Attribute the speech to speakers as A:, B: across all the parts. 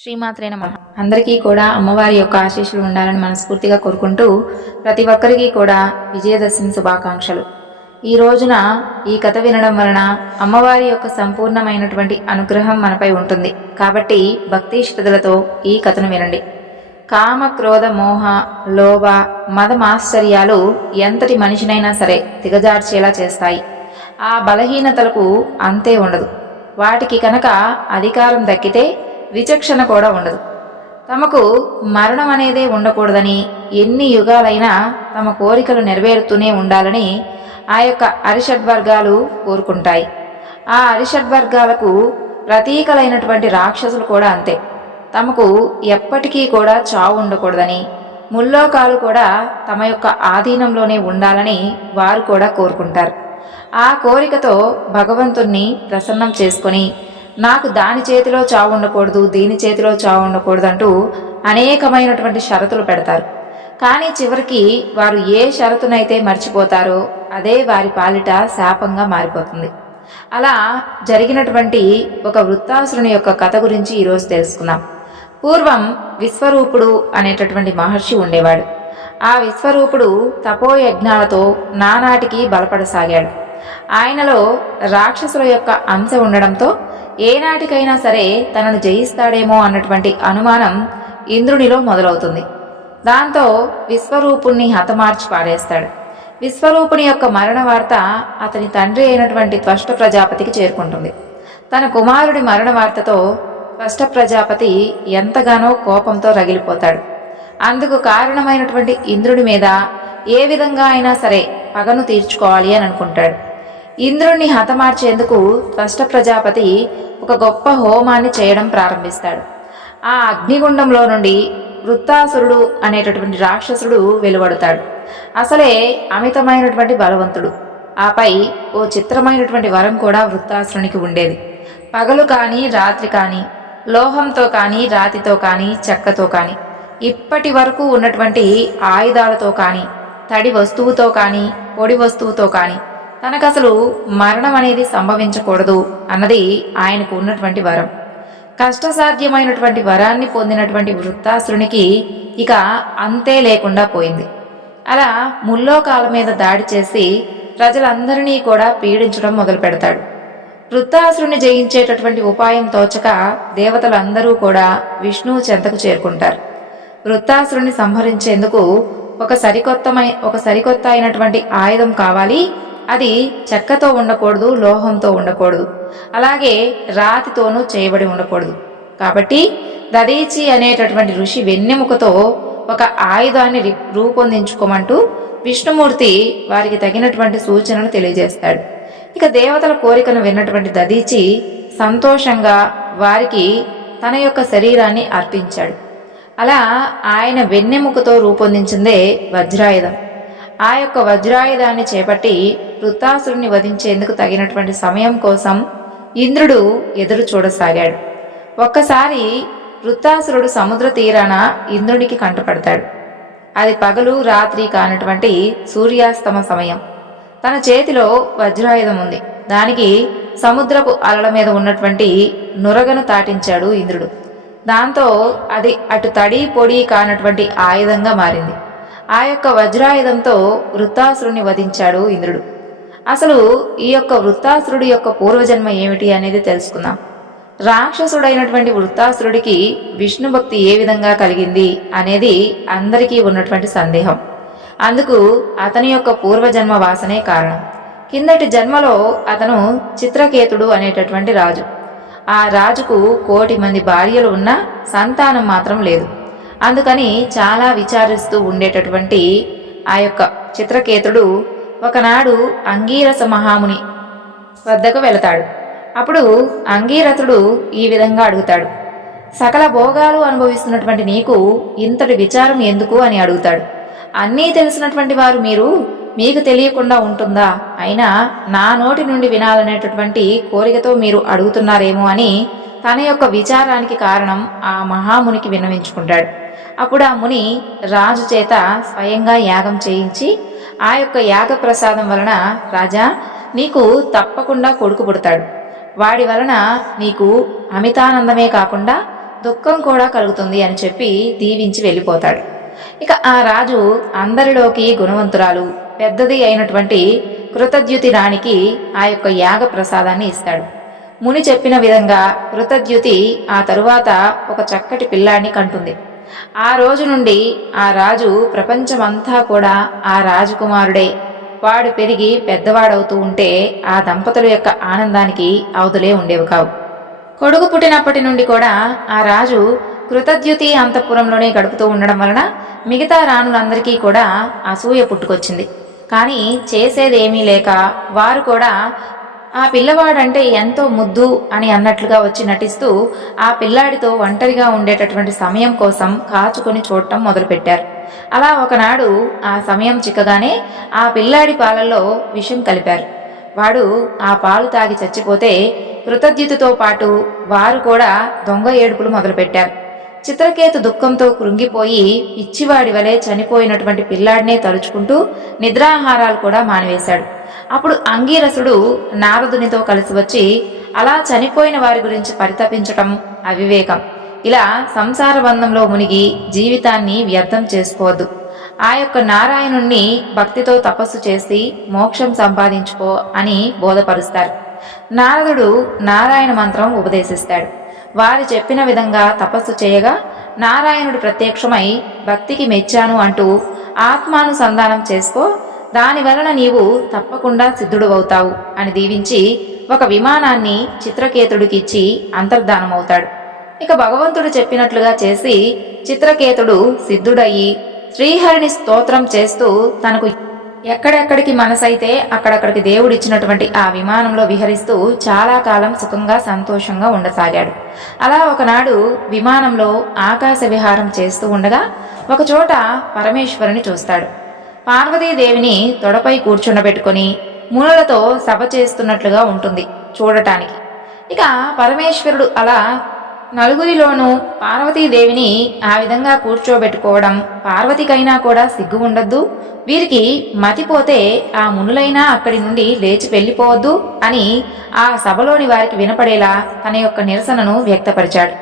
A: శ్రీమాత్రే నమ. అందరికీ కూడా అమ్మవారి యొక్క ఆశీస్సులు ఉండాలని మనస్ఫూర్తిగా కోరుకుంటూ ప్రతి ఒక్కరికి కూడా విజయదశమి శుభాకాంక్షలు. ఈ రోజున ఈ కథ వినడం వలన అమ్మవారి యొక్క సంపూర్ణమైనటువంటి అనుగ్రహం మనపై ఉంటుంది. కాబట్టి భక్తి శ్రద్ధలతో ఈ కథను వినండి. కామ క్రోధ మోహ లోభ మదమాశ్చర్యాలు ఎంతటి మనిషినైనా సరే దిగజార్చేలా చేస్తాయి. ఆ బలహీనతలకు అంతే ఉండదు. వాటికి కనుక అధికారం దక్కితే విచక్షణ కూడా ఉండదు. తమకు మరణం అనేదే ఉండకూడదని ఎన్ని యుగాలైనా తమ కోరికలు నెరవేరుతూనే ఉండాలని ఆ యొక్క అరిషడ్వర్గాలు కోరుకుంటాయి. ఆ అరిషడ్వర్గాలకు ప్రతీకలైనటువంటి రాక్షసులు కూడా అంతే. తమకు ఎప్పటికీ కూడా చావు ఉండకూడదని ముల్లోకాలు కూడా తమ యొక్క ఆధీనంలోనే ఉండాలని వారు కూడా కోరుకుంటారు. ఆ కోరికతో భగవంతుణ్ణి ప్రసన్నం చేసుకొని నాకు దాని చేతిలో చావు ఉండకూడదు దీని చేతిలో చావు ఉండకూడదు అంటూ అనేకమైనటువంటి షరతులు పెడతారు. కానీ చివరికి వారు ఏ షరతునైతే మర్చిపోతారో అదే వారి పాలిట శాపంగా మారిపోతుంది. అలా జరిగినటువంటి ఒక వృత్తాసురుని యొక్క కథ గురించి ఈరోజు తెలుసుకుందాం. పూర్వం విశ్వరూపుడు అనేటటువంటి మహర్షి ఉండేవాడు. ఆ విశ్వరూపుడు తపోయజ్ఞాలతో నానాటికి బలపడసాగాడు. ఆయనలో రాక్షసుల యొక్క అంశ ఉండడంతో ఏనాటికైనా సరే తనను జయిస్తాడేమో అన్నటువంటి అనుమానం ఇంద్రునిలో మొదలవుతుంది. దాంతో విశ్వరూపుణ్ణి హతమార్చి పాడేస్తాడు విశ్వరూపుని యొక్క మరణ వార్త అతని తండ్రి అయినటువంటి త్వష్ట ప్రజాపతికి చేరుకుంటుంది. తన కుమారుడి మరణ వార్తతో త్వష్ట ప్రజాపతి ఎంతగానో కోపంతో రగిలిపోతాడు. అందుకు కారణమైనటువంటి ఇంద్రుడి మీద ఏ విధంగా అయినా సరే పగను తీర్చుకోవాలి అని అనుకుంటాడు. ఇంద్రుణ్ణి హతమార్చేందుకు త్వష్ట ప్రజాపతి ఒక గొప్ప హోమాన్ని చేయడం ప్రారంభిస్తాడు. ఆ అగ్నిగుండంలో నుండి వృత్తాసురుడు అనేటటువంటి రాక్షసుడు వెలువడతాడు. అసలే అమితమైనటువంటి బలవంతుడు. ఆపై ఓ చిత్రమైనటువంటి వరం కూడా వృత్తాసురునికి ఉండేది. పగలు కానీ రాత్రి కానీ లోహంతో కానీ రాతితో కానీ చెక్కతో కానీ ఇప్పటి వరకు ఉన్నటువంటి ఆయుధాలతో కానీ తడి వస్తువుతో కానీ పొడి వస్తువుతో కానీ తనకు అసలు మరణం అనేది సంభవించకూడదు అన్నది ఆయనకు ఉన్నటువంటి వరం. కష్టసాధ్యమైనటువంటి వరాన్ని పొందినటువంటి వృత్తాసురునికి ఇక అంతే లేకుండా పోయింది. అలా ముల్లోకాల మీద దాడి చేసి ప్రజలందరినీ కూడా పీడించడం మొదలు పెడతాడు. వృత్తాసురుని జయించేటటువంటి ఉపాయం తోచక దేవతలందరూ కూడా విష్ణువు చెంతకు చేరుకుంటారు. వృత్తాసురుని సంహరించేందుకు ఒక సరికొత్తమై ఒక సరికొత్త అయినటువంటి ఆయుధం కావాలి అది చెక్కతో ఉండకూడదు లోహంతో ఉండకూడదు. అలాగే రాతితోనూ చేయబడి ఉండకూడదు. కాబట్టి దదీచి అనేటటువంటి ఋషి వెన్నెముకతో ఒక ఆయుధాన్ని రూపొందించుకోమంటూ విష్ణుమూర్తి వారికి తగినటువంటి సూచనలు తెలియజేస్తాడు. ఇక దేవతల కోరికను విన్నటువంటి దదీచి సంతోషంగా వారికి తన యొక్క శరీరాన్ని అర్పించాడు. అలా ఆయన వెన్నెముకతో రూపొందించిందే వజ్రాయుధం. ఆ యొక్క వజ్రాయుధాన్ని చేపట్టి వృత్తాసురుని వధించేందుకు తగినటువంటి సమయం కోసం ఇంద్రుడు ఎదురు చూడసాగాడు. ఒక్కసారి వృత్తాసురుడు సముద్ర తీరాన ఇంద్రునికి కంటపడతాడు. అది పగలు రాత్రి కానటువంటి సూర్యాస్తమ సమయం. తన చేతిలో వజ్రాయుధం ఉంది. దానికి సముద్రపు అలల మీద ఉన్నటువంటి నురగను తాటించాడు ఇంద్రుడు. దాంతో అది అటు తడి పొడి కానటువంటి ఆయుధంగా మారింది. ఆ యొక్క వజ్రాయుధంతో వృత్తాసురుని వధించాడు ఇంద్రుడు. అసలు ఈ యొక్క వృత్తాసురుడి యొక్క పూర్వజన్మ ఏమిటి అనేది తెలుసుకుందాం. రాక్షసుడైనటువంటి వృత్తాసురుడికి విష్ణు భక్తి ఏ విధంగా కలిగింది అనేది అందరికీ ఉన్నటువంటి సందేహం. అందుకు అతని యొక్క పూర్వజన్మ వాసనే కారణం. కిందటి జన్మలో అతను చిత్రకేతుడు అనేటటువంటి రాజు. ఆ రాజుకు కోటి మంది భార్యలు ఉన్నా సంతానం మాత్రం లేదు. అందుకని చాలా విచారిస్తూ ఉండేటటువంటి ఆ యొక్క చిత్రకేతుడు ఒకనాడు అంగీరస మహాముని వద్దకు వెళతాడు. అప్పుడు అంగీరథుడు ఈ విధంగా అడుగుతాడు. సకల భోగాలు అనుభవిస్తున్నటువంటి నీకు ఇంతటి విచారం ఎందుకు అని అడుగుతాడు. అన్నీ తెలిసినటువంటి వారు మీరు మీకు తెలియకుండా ఉంటుందా? అయినా నా నోటి నుండి వినాలనేటటువంటి కోరికతో మీరు అడుగుతున్నారేమో అని తన యొక్క విచారానికి కారణం ఆ మహామునికి విన్నవించుకుంటాడు. అప్పుడు ఆ ముని రాజు చేత స్వయంగా యాగం చేయించి ఆ యొక్క యాగ ప్రసాదం వలన రాజా నీకు తప్పకుండా కొడుకు పుడతాడు. వాడి వలన నీకు అమితానందమే కాకుండా దుఃఖం కూడా కలుగుతుంది అని చెప్పి దీవించి వెళ్ళిపోతాడు. ఇక ఆ రాజు అందరిలోకి గుణవంతురాలు పెద్దది అయినటువంటి కృతద్యుతి రాణికి ఆ యొక్క యాగ ప్రసాదాన్ని ఇస్తాడు. ముని చెప్పిన విధంగా కృతద్యుతి ఆ తరువాత ఒక చక్కటి పిల్లాడిని కంటుంది. ఆ రోజు నుండి ఆ రాజు ప్రపంచమంతా కూడా ఆ రాజకుమారుడే. వాడు పెరిగి పెద్దవాడవుతూ ఉంటే ఆ దంపతుల యొక్క ఆనందానికి అవధులే ఉండేవి కావు. కొడుకు పుట్టినప్పటి నుండి కూడా ఆ రాజు కృతద్యుతి అంతఃపురంలోనే గడుపుతూ ఉండడం వలన మిగతా రాణులందరికీ కూడా అసూయ పుట్టుకొచ్చింది. కానీ చేసేదేమీ లేక వారు కూడా ఆ పిల్లవాడంటే ఎంతో ముద్దు అని అన్నట్లుగా వచ్చి నటిస్తూ ఆ పిల్లాడితో ఒంటరిగా ఉండేటటువంటి సమయం కోసం కాచుకొని చూడటం మొదలుపెట్టారు. అలా ఒకనాడు ఆ సమయం చిక్కగానే ఆ పిల్లాడి పాలల్లో విషం కలిపారు. వాడు ఆ పాలు తాగి చచ్చిపోతే కృతజ్ఞతతో పాటు వారు కూడా దొంగ ఏడుపులు మొదలుపెట్టారు. చిత్రకేతు దుఃఖంతో కృంగిపోయి పిచ్చివాడి వలె చనిపోయినటువంటి పిల్లాడినే తలుచుకుంటూ నిద్రాహారాలు కూడా మానివేశాడు. అప్పుడు అంగీరసుడు నారదునితో కలిసి వచ్చి అలా చనిపోయిన వారి గురించి పరితపించటం అవివేకం. ఇలా సంసార బంధంలో మునిగి జీవితాన్ని వ్యర్థం చేసుకోవద్దు. ఆ యొక్క నారాయణుణ్ణి భక్తితో తపస్సు చేసి మోక్షం సంపాదించుకో అని బోధపరుస్తారు. నారదుడు నారాయణ మంత్రం ఉపదేశిస్తాడు. వారు చెప్పిన విధంగా తపస్సు చేయగా నారాయణుడు ప్రత్యక్షమై భక్తికి మెచ్చాను అంటూ ఆత్మానుసంధానం చేసుకో దాని వలన నీవు తప్పకుండా సిద్ధుడవుతావు అని దీవించి ఒక విమానాన్ని చిత్రకేతుడికిచ్చి అంతర్ధానమవుతాడు. ఇక భగవంతుడు చెప్పినట్లుగా చేసి చిత్రకేతుడు సిద్ధుడయ్యి శ్రీహరిని స్తోత్రం చేస్తూ తనకు ఎక్కడెక్కడికి మనసైతే అక్కడక్కడికి దేవుడిచ్చినటువంటి ఆ విమానంలో విహరిస్తూ చాలా కాలం సుఖంగా సంతోషంగా ఉండసాగాడు. అలా ఒకనాడు విమానంలో ఆకాశ విహారం చేస్తూ ఉండగా ఒకచోట పరమేశ్వరుని చూస్తాడు. పార్వతీదేవిని తొడపై కూర్చుండబెట్టుకుని మునులతో సభ చేస్తున్నట్లుగా ఉంటుంది చూడటానికి. ఇక పరమేశ్వరుడు అలా నలుగురిలోనూ పార్వతీదేవిని ఆ విధంగా కూర్చోబెట్టుకోవడం పార్వతికైనా కూడా సిగ్గు ఉండద్దు. వీరికి మతిపోతే ఆ మునులైనా అక్కడి నుండి లేచి వెళ్ళిపోవద్దు అని ఆ సభలోని వారికి వినపడేలా తన యొక్క నిరసనను వ్యక్తపరిచాడు.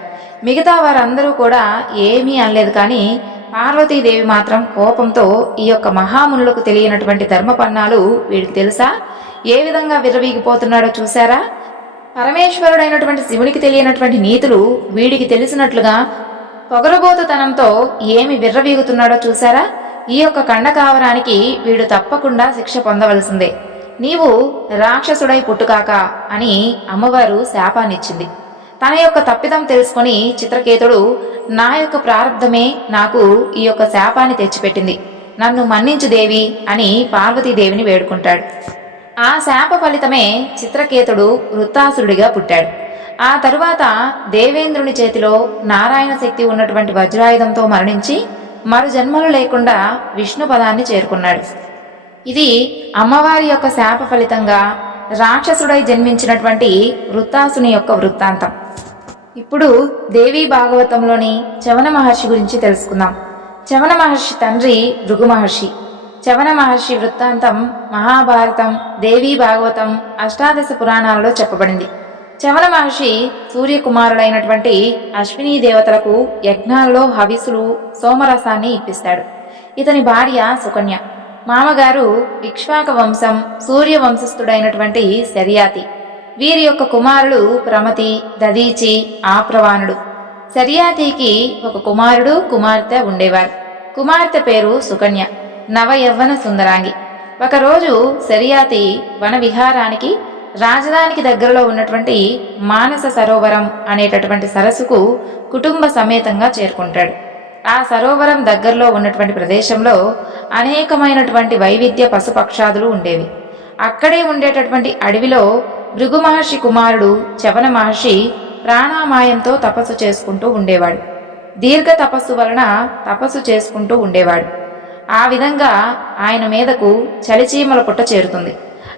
A: మిగతా వారందరూ కూడా ఏమీ అనలేదు కానీ పార్వతీదేవి మాత్రం కోపంతో ఈ యొక్క మహామునులకు తెలియనటువంటి ధర్మపన్నాలు వీడికి తెలుసా? ఏ విధంగా విర్రవీగిపోతున్నాడో చూశారా? పరమేశ్వరుడైనటువంటి శివునికి తెలియనటువంటి నీతులు వీడికి తెలిసినట్లుగా పొగరబోతుతనంతో ఏమి విర్రవీగుతున్నాడో చూశారా? ఈ యొక్క కండకావరానికి వీడు తప్పకుండా శిక్ష పొందవలసిందే. నీవు రాక్షసుడై పుట్టుకాక అని అమ్మవారు శాపాన్నిచ్చింది. తన యొక్క తప్పిదం తెలుసుకొని చిత్రకేతుడు నా యొక్క ప్రారంధమే నాకు ఈ యొక్క శాపాన్ని తెచ్చిపెట్టింది. నన్ను మన్నించు దేవి అని పార్వతీదేవిని వేడుకుంటాడు. ఆ శాప ఫలితమే చిత్రకేతుడు వృత్తాసురుడిగా పుట్టాడు. ఆ తరువాత దేవేంద్రుని చేతిలో నారాయణ శక్తి ఉన్నటువంటి వజ్రాయుధంతో మరణించి మరు జన్మలు లేకుండా విష్ణు పదాన్ని చేరుకున్నాడు. ఇది అమ్మవారి యొక్క శాప ఫలితంగా రాక్షసుడై జన్మించినటువంటి వృత్తాసుని యొక్క వృత్తాంతం. ఇప్పుడు దేవీ భాగవతంలోని చవన మహర్షి గురించి తెలుసుకుందాం. చవన మహర్షి తండ్రి భృగు మహర్షి చవన మహర్షి వృత్తాంతం మహాభారతం దేవీ భాగవతం అష్టాదశ పురాణాలలో చెప్పబడింది. చవన మహర్షి సూర్యకుమారుడైనటువంటి అశ్విని దేవతలకు యజ్ఞాల్లో హవిసులు సోమరసాన్ని ఇప్పిస్తాడు. ఇతని భార్య సుకన్య. మామగారు ఇక్ష్వాక వంశం సూర్య వంశస్థుడైనటువంటి శర్యాతి. వీరి యొక్క కుమారుడు ప్రమతి దదీచి ఆప్రవాణుడు. శర్యాతికి ఒక కుమారుడు కుమార్తె ఉండేవారు. కుమార్తె పేరు సుకన్య. నవయవ్వన సుందరాంగి. ఒకరోజు శరియాతి వన విహారానికి రాజధానికి దగ్గరలో ఉన్నటువంటి మానస సరోవరం అనేటటువంటి సరస్సుకు కుటుంబ సమేతంగా చేరుకుంటాడు. ఆ సరోవరం దగ్గరలో ఉన్నటువంటి ప్రదేశంలో అనేకమైనటువంటి వైవిధ్య పశుపక్షాదులు ఉండేవి. అక్కడే ఉండేటటువంటి అడవిలో భృగు మహర్షి కుమారుడు చవన మహర్షి ప్రాణామాయంతో తపస్సు చేసుకుంటూ ఉండేవాడు. దీర్ఘ తపస్సు వలన తపస్సు చేసుకుంటూ ఉండేవాడు. ఆ విధంగా ఆయన మీదకు చలిచీమల పుట్ట చేరుతుంది.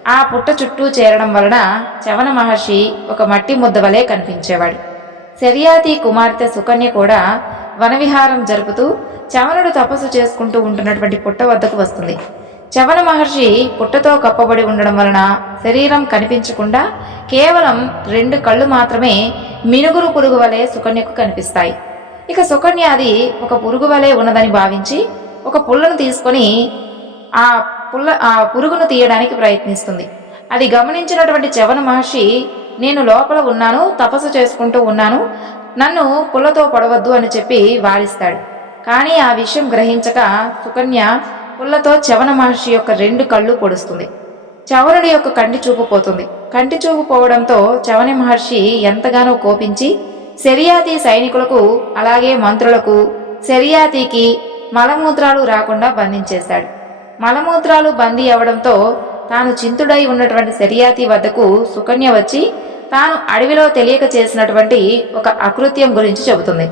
A: ఆ పుట్ట చుట్టూ చేరడం వలన చవన మహర్షి ఒక మట్టి ముద్ద వలె కనిపించేవాడు. శర్యాతి కుమార్తె సుకన్య కూడా వనవిహారం జరుపుతూ చవనుడు తపస్సు చేసుకుంటూ ఉంటున్నటువంటి పుట్ట వద్దకు వస్తుంది. చవన మహర్షి పుట్టతో కప్పబడి ఉండడం వలన శరీరం కనిపించకుండా కేవలం రెండు కళ్ళు మాత్రమే మినుగురు పురుగు వలె సుకన్యకు కనిపిస్తాయి. ఇక సుకన్య అది ఒక పురుగు వలె ఉన్నదని భావించి ఒక పుల్లను తీసుకొని ఆ పుల్ల ఆ పురుగును తీయడానికి ప్రయత్నిస్తుంది. అది గమనించినటువంటి చవన మహర్షి నేను లోపల ఉన్నాను తపస్సు చేసుకుంటూ ఉన్నాను నన్ను పుల్లతో పడవద్దు అని చెప్పి వారిస్తాడు. కానీ ఆ విషయం గ్రహించక సుకన్య పుల్లతో చవన మహర్షి యొక్క రెండు కళ్ళు పొడుస్తుంది. చవనుడి యొక్క కంటి చూపు పోతుంది. కంటి చూపు పోవడంతో చవని మహర్షి ఎంతగానో కోపించి శరియాతి సైనికులకు అలాగే మంత్రులకు శరియాతికి మలమూత్రాలు రాకుండా బంధించేశాడు. మలమూత్రాలు బందీ అవడంతో తాను చింతుడై ఉన్నటువంటి శరియాతి వద్దకు సుకన్య వచ్చి తాను అడవిలో తెలియక చేసినటువంటి ఒక అకృత్యం గురించి చెబుతుంది.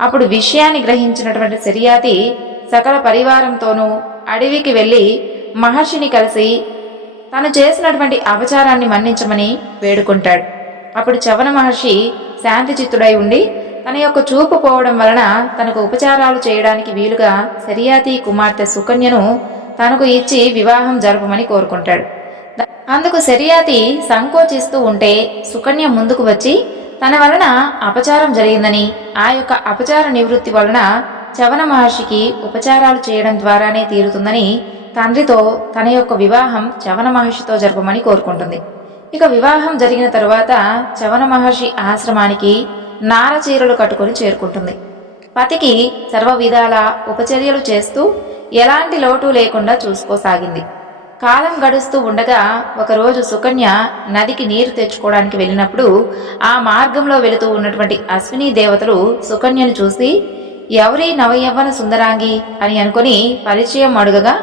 A: అప్పుడు విషయాన్ని గ్రహించినటువంటి శరియాతి సకల పరివారంతోనూ అడవికి వెళ్ళి మహర్షిని కలిసి తను చేసినటువంటి అపచారాన్ని మన్నించమని వేడుకుంటాడు. అప్పుడు చవన మహర్షి శాంతి చిత్తుడై ఉండి తన యొక్క చూపు పోవడం వలన తనకు ఉపచారాలు చేయడానికి వీలుగా సరియాతి కుమార్తె సుకన్యను తనకు ఇచ్చి వివాహం జరపమని కోరుకుంటాడు. అందుకు శరియాతి సంకోచిస్తూ ఉంటే సుకన్య ముందుకు వచ్చి తన వలన అపచారం జరిగిందని ఆ యొక్క అపచార నివృత్తి వలన చవన మహర్షికి ఉపచారాలు చేయడం ద్వారానే తీరుతుందని తండ్రితో తన యొక్క వివాహం చవన మహర్షితో జరపమని కోరుకుంటుంది. ఇక వివాహం జరిగిన తరువాత చవన మహర్షి ఆశ్రమానికి నార చీరలు కట్టుకొని చేరుకుంటుంది. పతికి సర్వ విధాల ఉపచర్యలు చేస్తూ ఎలాంటి లోటు లేకుండా చూసుకోసాగింది. కాలం గడుస్తూ ఉండగా ఒకరోజు సుకన్య నదికి నీరు తెచ్చుకోవడానికి వెళ్ళినప్పుడు ఆ మార్గంలో వెళుతూ ఉన్నటువంటి అశ్విని దేవతలు సుకన్యను చూసి ఎవరి నవయవ్వన సుందరాంగి అని అనుకుని పరిచయం అడుగగా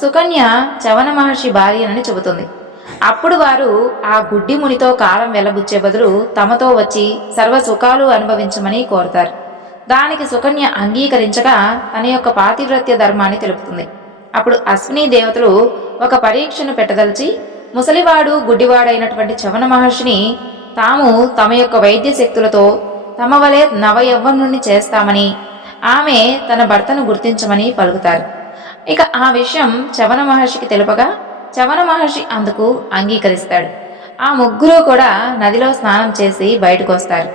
A: సుకన్య చవన మహర్షి భార్యనని చెబుతుంది. అప్పుడు వారు ఆ గుడ్డి మునితో కాలం వెలబుచ్చే బదులు తమతో వచ్చి సర్వ సుఖాలు అనుభవించమని కోరతారు. దానికి సుకన్య అంగీకరించగా తన యొక్క పాతివ్రత్య ధర్మాన్ని తెలుపుతుంది. అప్పుడు అశ్విని దేవతలు ఒక పరీక్షను పెట్టదలిచి ముసలివాడు గుడ్డివాడైనటువంటి చవన మహర్షిని తాము తమ యొక్క వైద్య శక్తులతో తమ వలె నవయవ్వనుని చేస్తామని ఆమె తన భర్తను గుర్తించమని పలుకుతారు. ఇక ఆ విషయం చవన మహర్షికి తెలుపగా చవన మహర్షి అందుకు అంగీకరిస్తాడు. ఆ ముగ్గురు కూడా నదిలో స్నానం చేసి బయటకు వస్తారు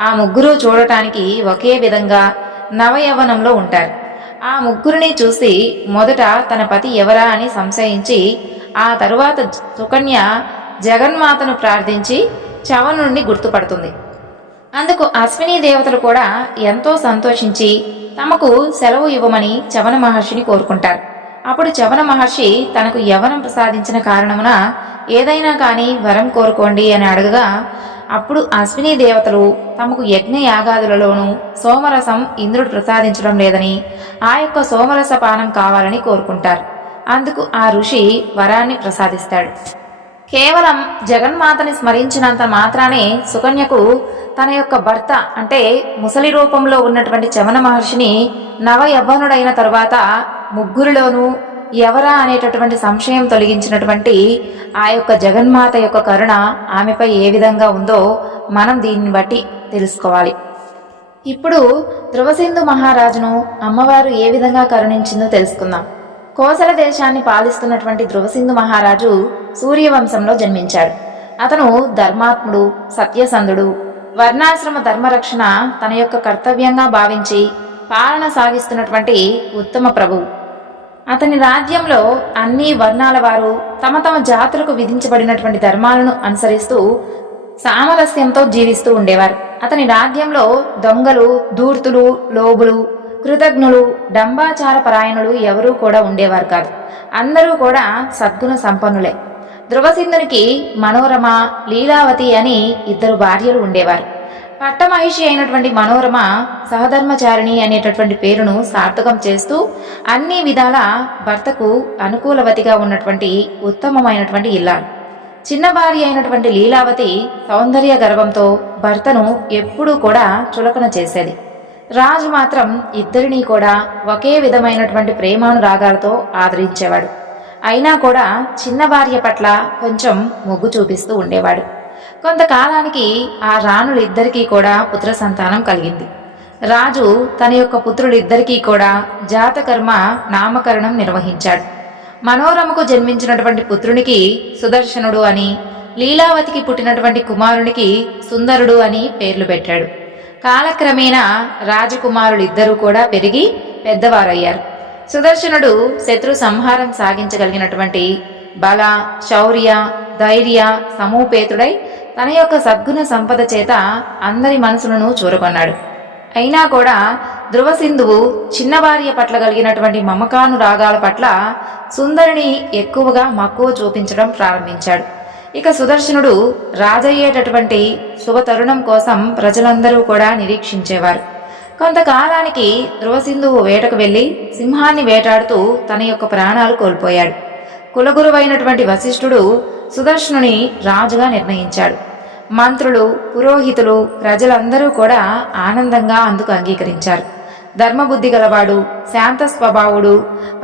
A: ఆ ముగ్గురు చూడటానికి ఒకే విధంగా నవయవనంలో ఉంటారు. ఆ ముగ్గురిని చూసి మొదట తన పతి ఎవరా అని సంశయించి ఆ తరువాత సుకన్య జగన్మాతను ప్రార్థించి చవనుడిని గుర్తుపడుతుంది. అందుకు అశ్విని దేవతలు కూడా ఎంతో సంతోషించి తమకు సెలవు ఇవ్వమని చవన మహర్షిని కోరుకుంటారు. అప్పుడు చవన మహర్షి తనకు యవనం ప్రసాదించిన కారణమున ఏదైనా కానీ వరం కోరుకోండి అని అడగగా అప్పుడు అశ్విని దేవతలు తమకు యజ్ఞ యాగాదులలోనూ సోమరసం ఇంద్రుడు ప్రసాదించడం లేదని ఆ యొక్క సోమరస పానం కావాలని కోరుకుంటారు. అందుకు ఆ ఋషి వరాన్ని ప్రసాదిస్తాడు. కేవలం జగన్మాతని స్మరించినంత మాత్రానే సుకన్యకు తన యొక్క భర్త అంటే ముసలి రూపంలో ఉన్నటువంటి చమన మహర్షిని నవ యవ్వనుడైన తరువాత ముగ్గురిలోనూ ఎవరా అనేటటువంటి సంశయం తొలగించినటువంటి ఆ యొక్క జగన్మాత యొక్క కరుణ ఆమెపై ఏ విధంగా ఉందో మనం దీన్ని బట్టి తెలుసుకోవాలి. ఇప్పుడు ధ్రువసింధు మహారాజును అమ్మవారు ఏ విధంగా కరుణించిందో తెలుసుకుందాం. కోసల దేశాన్ని పాలిస్తున్నటువంటి ధ్రువసింధు మహారాజు సూర్యవంశంలో జన్మించాడు. అతను ధర్మాత్ముడు సత్యసంధుడు. వర్ణాశ్రమ ధర్మరక్షణ తన యొక్క కర్తవ్యంగా భావించి పాలన సాగిస్తున్నటువంటి ఉత్తమ ప్రభువు. అతని రాజ్యంలో అన్ని వర్ణాల వారు తమ తమ జాతులకు విధించబడినటువంటి ధర్మాలను అనుసరిస్తూ సామరస్యంతో జీవిస్తూ ఉండేవారు. అతని రాజ్యంలో దొంగలు ధూర్తులు లోబులు కృతజ్ఞులు డంబాచార పరాయణులు ఎవరూ కూడా ఉండేవారు కాదు. అందరూ కూడా సద్గుణ సంపన్నులే. ధ్రువసింధునికి మనోరమ లీలావతి అని ఇద్దరు భార్యలు ఉండేవారు. పట్టమహిషి అయినటువంటి మనోరమ సహధర్మచారిణి అనేటటువంటి పేరును సార్థకం చేస్తూ అన్ని విధాల భర్తకు అనుకూలవతిగా ఉన్నటువంటి ఉత్తమమైనటువంటి ఇల్లాలు. చిన్న భార్య అయినటువంటి లీలావతి సౌందర్య గర్వంతో భర్తను ఎప్పుడూ కూడా చులకన చేసేది. రాజు మాత్రం ఇద్దరినీ కూడా ఒకే విధమైనటువంటి ప్రేమానురాగాలతో ఆదరించేవాడు. అయినా కూడా చిన్న భార్య పట్ల కొంచెం మొగ్గు చూపిస్తూ ఉండేవాడు. కొంతకాలానికి ఆ రాణులిద్దరికీ కూడా పుత్ర సంతానం కలిగింది. రాజు తన యొక్క పుత్రులిద్దరికీ కూడా జాతకర్మ నామకరణం నిర్వహించాడు. మనోరమకు జన్మించినటువంటి పుత్రునికి సుదర్శనుడు అని లీలావతికి పుట్టినటువంటి కుమారునికి సుందరుడు అని పేర్లు పెట్టాడు. కాలక్రమేణా రాజకుమారులిద్దరూ కూడా పెరిగి పెద్దవారయ్యారు. సుదర్శనుడు శత్రు సంహారం సాగించగలిగినటువంటి బల శౌర్య ధైర్య సమూపేతుడై తన యొక్క సద్గుణ సంపద చేత అందరి మనసులను చూరగొన్నాడు. అయినా కూడా ధ్రువసింధువు చిన్న భార్య పట్ల కలిగినటువంటి మమకాను రాగాల పట్ల సుందరిని ఎక్కువగా మక్కువ చూపించడం ప్రారంభించాడు. ఇక సుదర్శనుడు రాజయ్యేటటువంటి శుభతరుణం కోసం ప్రజలందరూ కూడా నిరీక్షించేవారు. కొంతకాలానికి ధ్రువసింధువు వేటకు వెళ్ళి సింహాన్ని వేటాడుతూ తన యొక్క ప్రాణాలు కోల్పోయాడు. కులగురువైనటువంటి వశిష్ఠుడు సుదర్శనుని రాజుగా నిర్ణయించాడు. మంత్రులు పురోహితులు ప్రజలందరూ కూడా ఆనందంగా అందుకు అంగీకరించారు. ధర్మబుద్ధి గలవాడు శాంత స్వభావుడు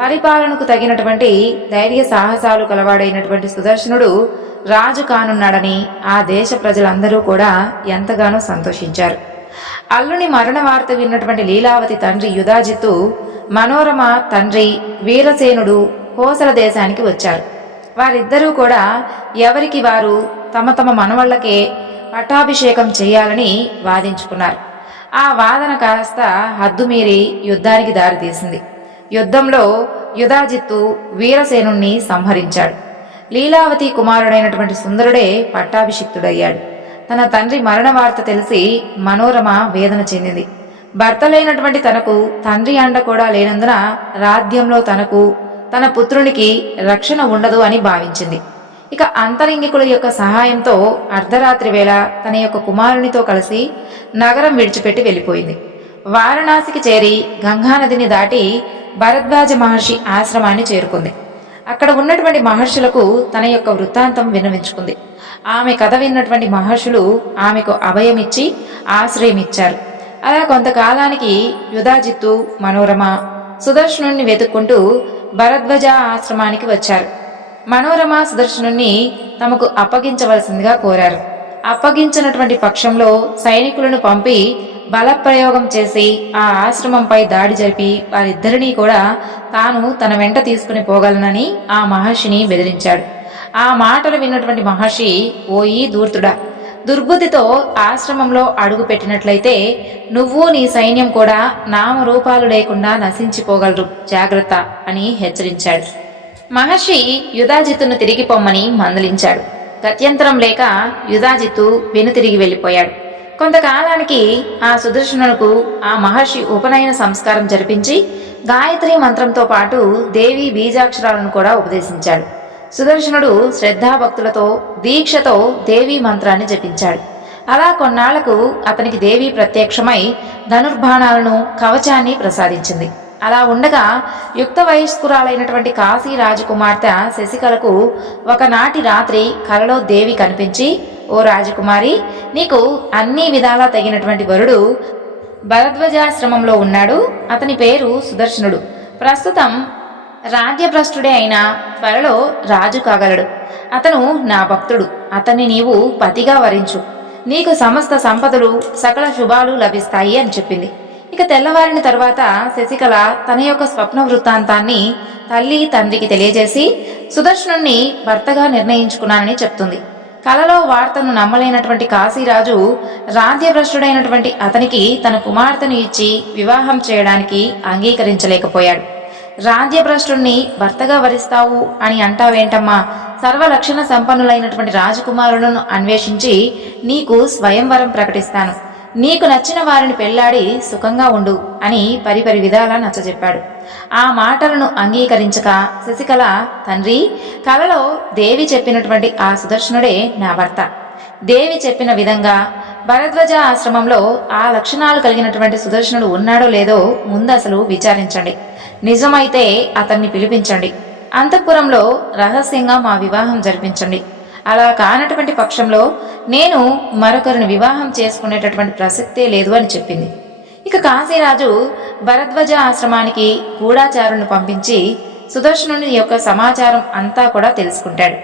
A: పరిపాలనకు తగినటువంటి ధైర్య సాహసాలు కలవాడైనటువంటి సుదర్శనుడు రాజు కానున్నాడని ఆ దేశ ప్రజలందరూ కూడా ఎంతగానో సంతోషించారు. అల్లుని మరణ వార్త విన్నటువంటి లీలావతి తండ్రి యుధాజిత్తు మనోరమ తండ్రి వీరసేనుడు కోసల దేశానికి వచ్చారు. వారిద్దరూ కూడా ఎవరికి వారు తమ తమ మనవళ్ళకే పట్టాభిషేకం చేయాలని వాదించుకున్నారు. ఆ వాదన కాస్త హద్దుమీరి యుద్ధానికి దారితీసింది యుద్ధంలో యుధాజిత్తు వీరసేనుణ్ణి సంహరించాడు. లీలావతి కుమారుడైనటువంటి సుందరుడే పట్టాభిషిక్తుడయ్యాడు. తన తండ్రి మరణ వార్త తెలిసి మనోరమ వేదన చెందింది. భర్త లేనటువంటి తనకు తండ్రి అండ కూడా లేనందున రాజ్యంలో తనకు తన పుత్రునికి రక్షణ ఉండదు అని భావించింది. ఇక అంతరింగికుల యొక్క సహాయంతో అర్ధరాత్రి వేళ తన యొక్క కుమారునితో కలిసి నగరం విడిచిపెట్టి వెళ్ళిపోయింది. వారణాసికి చేరి గంగానదిని దాటి భరద్వాజ మహర్షి ఆశ్రమాన్ని చేరుకుంది. అక్కడ ఉన్నటువంటి మహర్షులకు తన యొక్క వృత్తాంతం విన్నవించుకుంది. ఆమె కథ విన్నటువంటి మహర్షులు ఆమెకు అభయమిచ్చి ఆశ్రయమిచ్చారు. అలా కొంతకాలానికి యుధాజిత్తు మనోరమ సుదర్శనుణ్ణి వెతుక్కుంటూ భరద్వజ ఆశ్రమానికి వచ్చారు. మనోరమ సుదర్శనుణ్ణి తమకు అప్పగించవలసిందిగా కోరారు. అప్పగించినటువంటి పక్షంలో సైనికులను పంపి బలప్రయోగం చేసి ఆ ఆశ్రమంపై దాడి జరిపి వారిద్దరినీ కూడా తాను తన వెంట తీసుకుని పోగలనని ఆ మహర్షిని బెదిరించాడు. ఆ మాటలు విన్నటువంటి మహర్షి ఓయి దూర్తుడా దుర్బుద్ధితో ఆశ్రమంలో అడుగు పెట్టినట్లయితే నువ్వు నీ సైన్యం కూడా నామరూపాలు లేకుండా నశించిపోగలరు. జాగ్రత్త అని హెచ్చరించాడు. మహర్షి యుధాజిత్తును తిరిగి పొమ్మని మందలించాడు. గత్యంతరం లేక యుధాజిత్తు వెనుతిరిగి వెళ్ళిపోయాడు. కొంతకాలానికి ఆ సుదర్శనులకు ఆ మహర్షి ఉపనయన సంస్కారం జరిపించి గాయత్రి మంత్రంతో పాటు దేవి బీజాక్షరాలను కూడా ఉపదేశించాడు. సుదర్శనుడు శ్రద్ధాభక్తులతో దీక్షతో దేవీ మంత్రాన్ని జపించాడు. అలా కొన్నాళ్ళకు అతనికి దేవి ప్రత్యక్షమై ధనుర్బాణాలను కవచాన్ని ప్రసాదించింది. అలా ఉండగా యుక్త వయస్కురాలైనటువంటి కాశీ రాజకుమార్తె శశికళకు ఒకనాటి రాత్రి కలలో దేవి కనిపించి ఓ రాజకుమారి నీకు అన్ని విధాలా తగినటువంటి వరుడు భరద్వజాశ్రమంలో ఉన్నాడు. అతని పేరు సుదర్శనుడు. ప్రస్తుతం రాజ్యభ్రష్టుడే అయిన త్వరలో రాజు కాగలడు. అతను నా భక్తుడు. అతన్ని నీవు పతిగా వరించు. నీకు సమస్త సంపదలు సకల శుభాలు లభిస్తాయి అని చెప్పింది. ఇక తెల్లవారిన తర్వాత శశికళ తన యొక్క స్వప్న వృత్తాంతాన్ని తల్లి తండ్రికి తెలియజేసి సుదర్శనుణ్ణి భర్తగా నిర్ణయించుకున్నానని చెప్తుంది. కలలో వార్తను నమ్మలేనటువంటి కాశీరాజు రాజ్యభ్రష్టుడైనటువంటి అతనికి తన కుమార్తెను ఇచ్చి వివాహం చేయడానికి అంగీకరించలేకపోయాడు. రాజ్యభ్రష్టుణ్ణి భర్తగా వరిస్తావు అని అంటావేంటమ్మా? సర్వలక్షణ సంపన్నులైనటువంటి రాజకుమారులను అన్వేషించి నీకు స్వయంవరం ప్రకటిస్తాను. నీకు నచ్చిన వారిని పెళ్ళాడి సుఖంగా ఉండు అని పరిపరి విధాలా నచ్చజెప్పాడు. ఆ మాటలను అంగీకరించక శశికళ తండ్రి కలలో దేవి చెప్పినటువంటి ఆ సుదర్శనుడే నా భర్త. దేవి చెప్పిన విధంగా భరద్వజ ఆశ్రమంలో ఆ లక్షణాలు కలిగినటువంటి సుదర్శనుడు ఉన్నాడో లేదో ముందు అసలు విచారించండి. నిజమైతే అతన్ని పిలిపించండి. అంతఃపురంలో రహస్యంగా మా వివాహం జరిపించండి. అలా కానటువంటి పక్షంలో నేను మరొకరిని వివాహం చేసుకునేటటువంటి ప్రసక్తే లేదు అని చెప్పింది. ఇక కాశీరాజు భరద్వజ ఆశ్రమానికి గూఢాచారులను పంపించి సుదర్శనుని యొక్క సమాచారం అంతా కూడా తెలుసుకుంటాడు.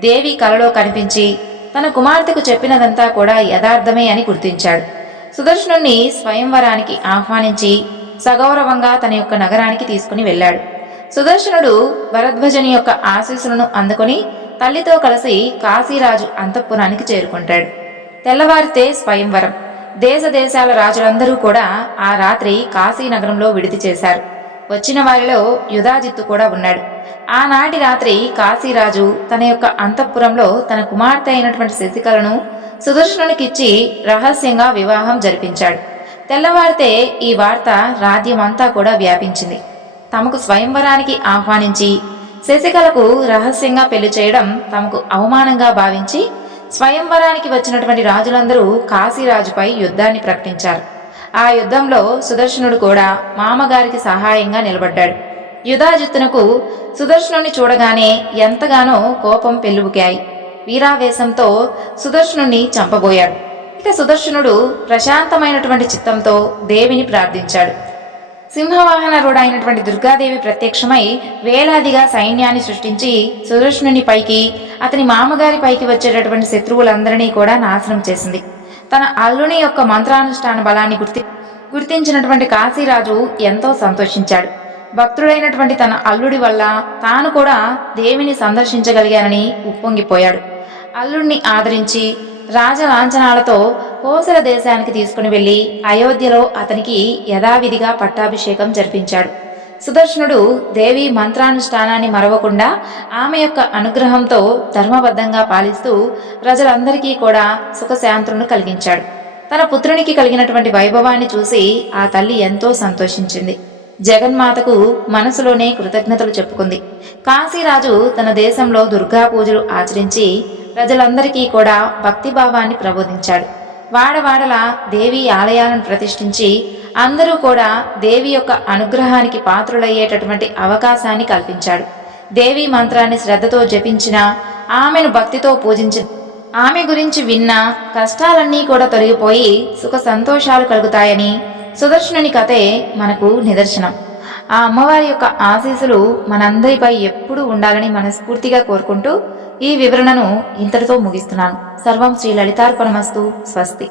A: దేవి కలలో కనిపించి తన కుమార్తెకు చెప్పినదంతా కూడా యథార్థమే అని గుర్తించాడు. సుదర్శనుణ్ణి స్వయంవరానికి ఆహ్వానించి సగౌరవంగా తన యొక్క నగరానికి తీసుకుని వెళ్ళాడు. సుదర్శనుడు భరధ్వజని యొక్క ఆశీస్సులను అందుకొని తల్లితో కలిసి కాశీరాజు అంతఃపురానికి చేరుకుంటాడు. తెల్లవారితే స్వయంవరం. దేశ దేశాల రాజులందరూ కూడా ఆ రాత్రి కాశీ నగరంలో విడిది చేశారు. వచ్చిన వారిలో యుధాజిత్తు కూడా ఉన్నాడు. ఆనాటి రాత్రి కాశీరాజు తన యొక్క అంతఃపురంలో తన కుమార్తె అయినటువంటి శశికలను సుదర్శనునికిచ్చి రహస్యంగా వివాహం జరిపించాడు. తెల్లవారితే ఈ వార్త రాజ్యమంతా కూడా వ్యాపించింది. తమకు స్వయంవరానికి ఆహ్వానించి శశికళకు రహస్యంగా పెళ్ళి చేయడం తమకు అవమానంగా భావించి స్వయంవరానికి వచ్చినటువంటి రాజులందరూ కాశీరాజుపై యుద్ధాన్ని ప్రకటించారు. ఆ యుద్ధంలో సుదర్శనుడు కూడా మామగారికి సహాయంగా నిలబడ్డాడు. యుధాజిత్తునకు సుదర్శనుని చూడగానే ఎంతగానో కోపం పెళ్ళుబుకాయి వీరావేశంతో సుదర్శనుణ్ణి చంపబోయాడు. ఇక సుదర్శనుడు ప్రశాంతమైనటువంటి చిత్తంతో దేవిని ప్రార్థించాడు. సింహవాహన అయినటువంటి దుర్గాదేవి ప్రత్యక్షమై వేలాదిగా సైన్యాన్ని సృష్టించి సుదర్శనుని పైకి అతని మామగారి పైకి వచ్చేటటువంటి శత్రువులందరినీ కూడా నాశనం చేసింది. తన అల్లుని యొక్క మంత్రానుష్ఠాన బలాన్ని గుర్తి గుర్తించినటువంటి కాశీరాజు ఎంతో సంతోషించాడు. భక్తుడైనటువంటి తన అల్లుడి వల్ల తాను కూడా దేవిని సందర్శించగలిగానని ఉప్పొంగిపోయాడు. అల్లుడిని ఆదరించి రాజలాంఛనాలతో కోసల దేశానికి తీసుకుని వెళ్ళి అయోధ్యలో అతనికి యథావిధిగా పట్టాభిషేకం జరిపించాడు. సుదర్శనుడు దేవి మంత్రానుష్ఠానాన్ని మరవకుండా ఆమె యొక్క అనుగ్రహంతో ధర్మబద్ధంగా పాలిస్తూ ప్రజలందరికీ కూడా సుఖశాంతులను కలిగించాడు. తన పుత్రునికి కలిగినటువంటి వైభవాన్ని చూసి ఆ తల్లి ఎంతో సంతోషించింది. జగన్మాతకు మనసులోనే కృతజ్ఞతలు చెప్పుకుంది. కాశీరాజు తన దేశంలో దుర్గా పూజలు ఆచరించి ప్రజలందరికీ కూడా భక్తిభావాన్ని ప్రబోధించాడు. వాడవాడల దేవి ఆలయాలను ప్రతిష్ఠించి అందరూ కూడా దేవి యొక్క అనుగ్రహానికి పాత్రులయ్యేటటువంటి అవకాశాన్ని కల్పించాడు. దేవి మంత్రాన్ని శ్రద్ధతో జపించిన ఆమెను భక్తితో పూజించిన ఆమె గురించి విన్న కష్టాలన్నీ కూడా తొలగిపోయి సుఖ సంతోషాలు కలుగుతాయని సుదర్శనుని కథే మనకు నిదర్శనం. ఆ అమ్మవారి యొక్క ఆశీస్సులు మనందరిపై ఎప్పుడూ ఉండాలని మనస్ఫూర్తిగా కోరుకుంటూ ఈ వివరణను ఇంతటితో ముగిస్తున్నాను. సర్వం శ్రీ లలితార్పణమస్తు. స్వస్తి.